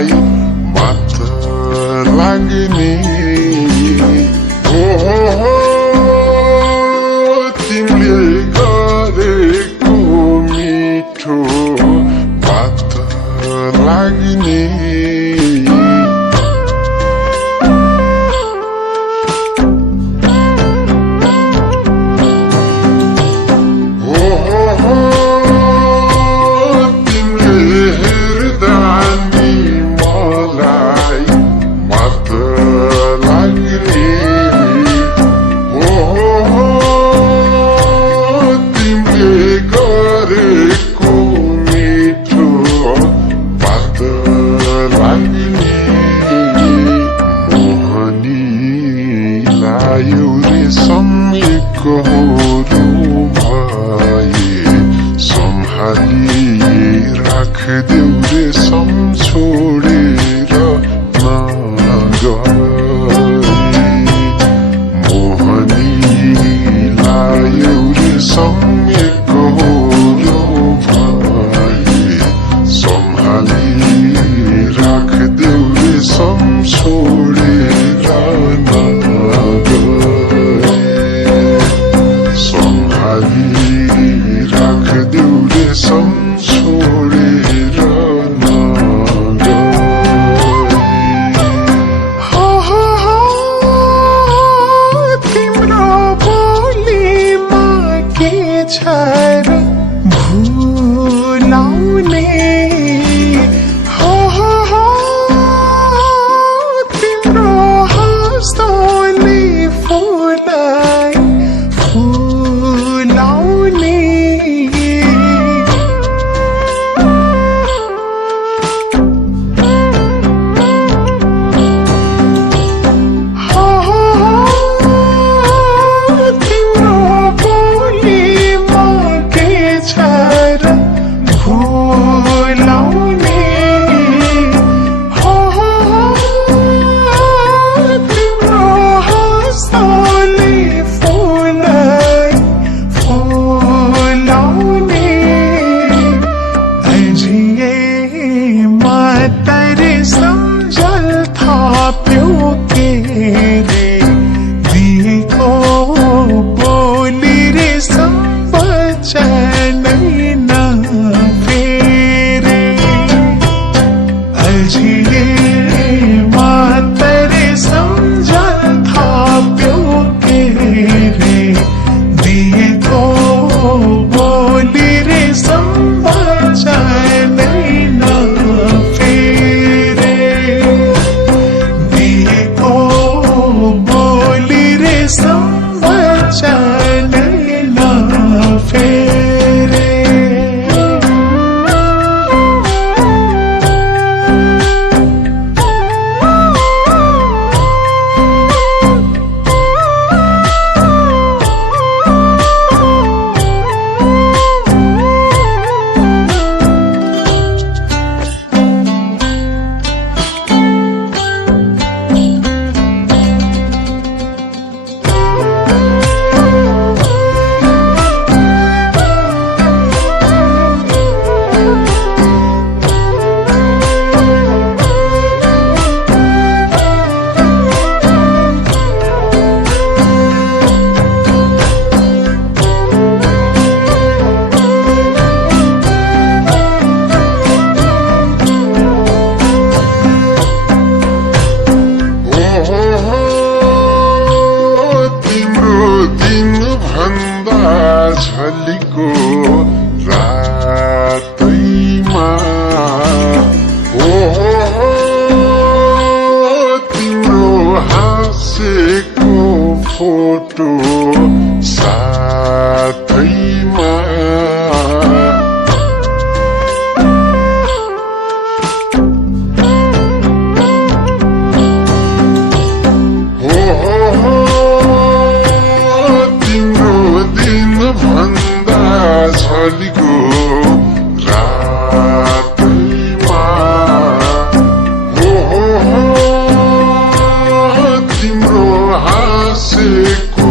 मलाई मात्र लाग्ने हो तिमीले गरेको मिठो मात्र लाग्ने राखिदेऊ रेशम छोडेर नगए मोहनीलाई रेशम एकहोरो भए सम्हाली राखिदेऊ रेशम छोडेर नगए सम्हाली राखिदेऊ रेशम छोडेर नगए तिम्रो बोलीमा के छ र भुलाउने तिम्रो हाँसोले फुलाई फुलाउने झलीको रातैमा तिम्रो हाँसेको फोटो साथैमा झलीको रातैमा तिम्रो हाँसेको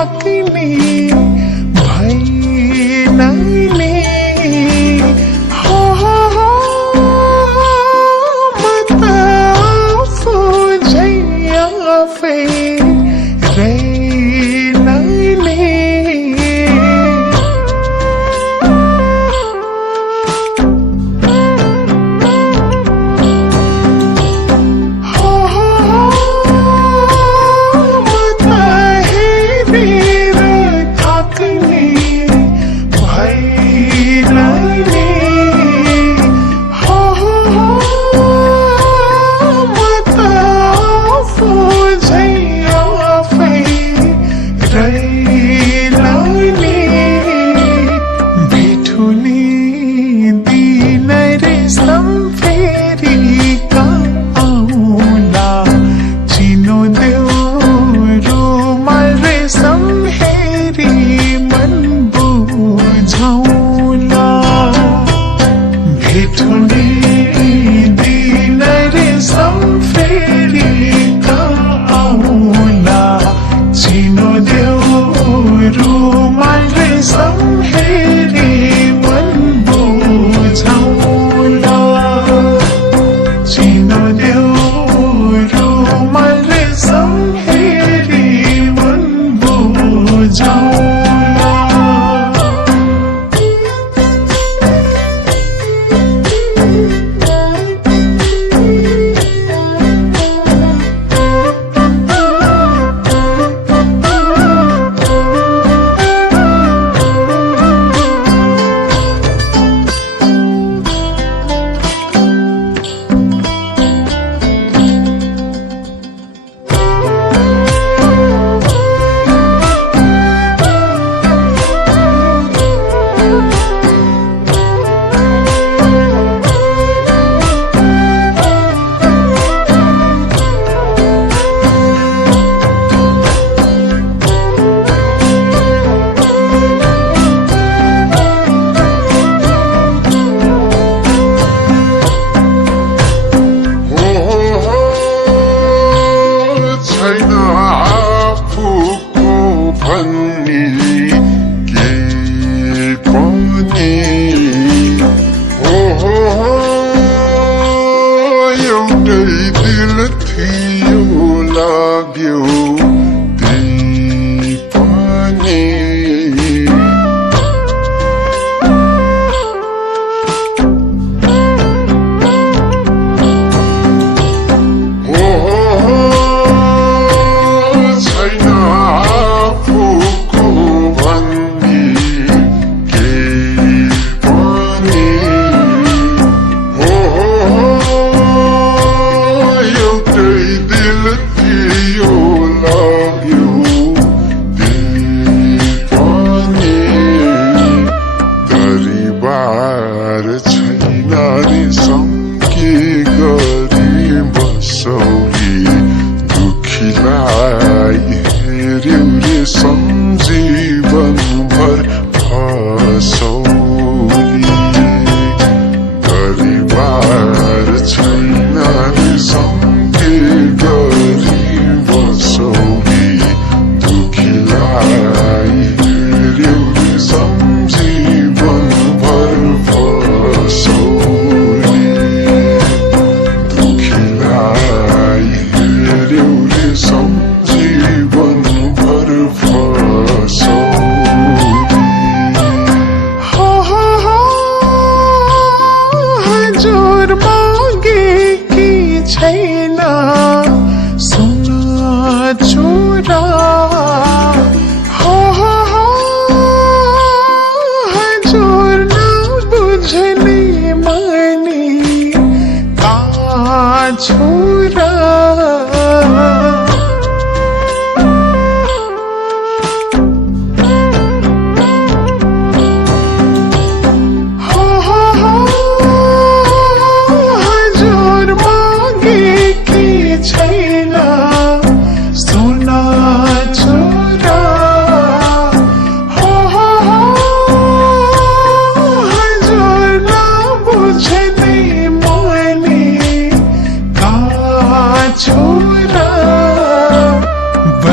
थाक्ने भएन नि हो म त आफू झै आफै रहेन नि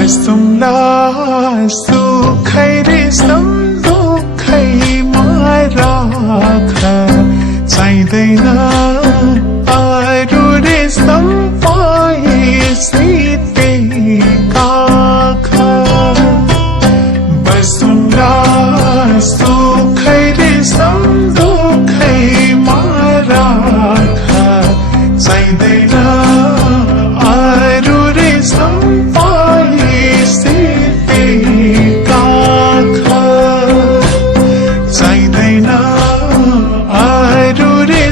बसौँला सुखै रे दुःखैमा राख चाहिँदैन अरू रे पाएपछि काख बसौँला सुखै रे दुःखैमा राख चाहिँदैन अरू रे पाएपछि काख चाहिँदैन अरू रे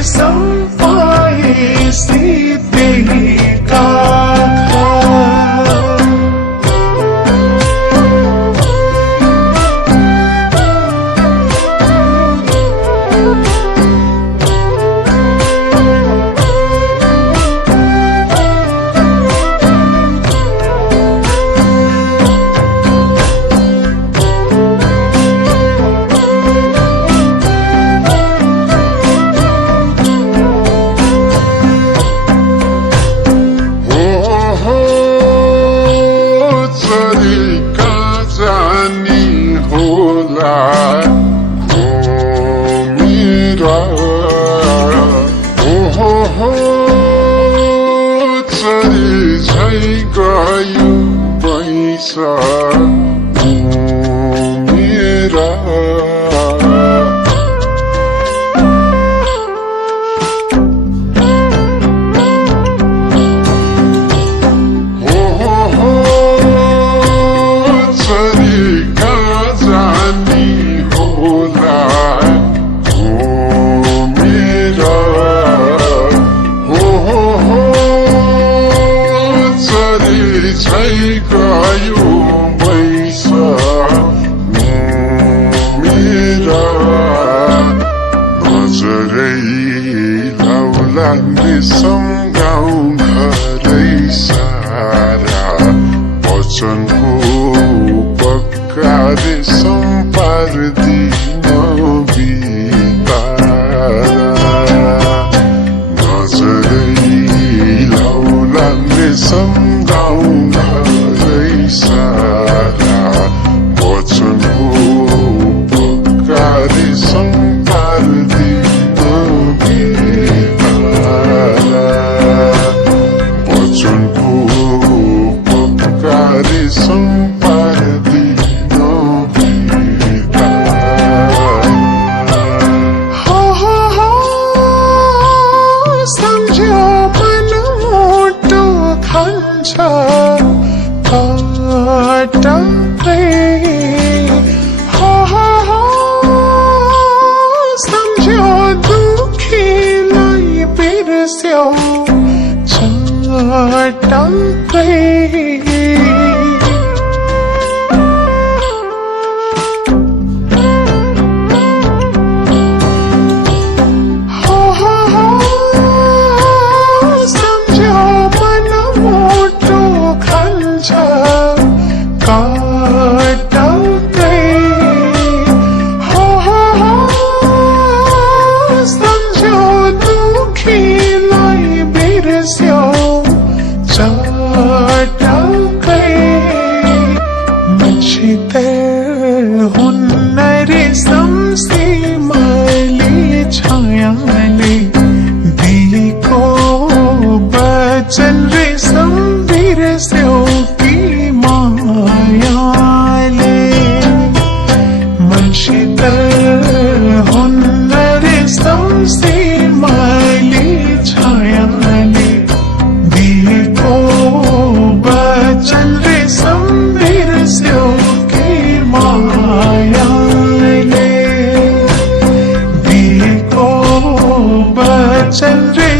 पाएपछि काख गयो पैसा मेरा चरीका जानी होला मेरा गयो पैसा मेरा नजरै लाउलाले सम्झाउ घरै सारा वचनको पक्का रे सम्पार्दिन बितारा नजरै लाउलाले सम्झाउ सारा वचनको पक्का रे सम्पार्दिन बितारा वचनको पक्का रे सम्पार्दिन बितारा सम्झ्यो मन मोटो खान्छ सम्झ्यो दुखीलाई बिर्स्यो चटक्कै सम्झ्यो मन मोटो खान्छ सम्झ्यो दुखीलाई बिर्स्यो चटक्कै मसित हुन्न रे सम्सिमले छायाले दिएको वचन रे बिर्स्यो मायाले मसित हुन्न रे सम्सिमले छायाले दिएको वचन रे बिर्स्यो मायाले दिएको वचन रे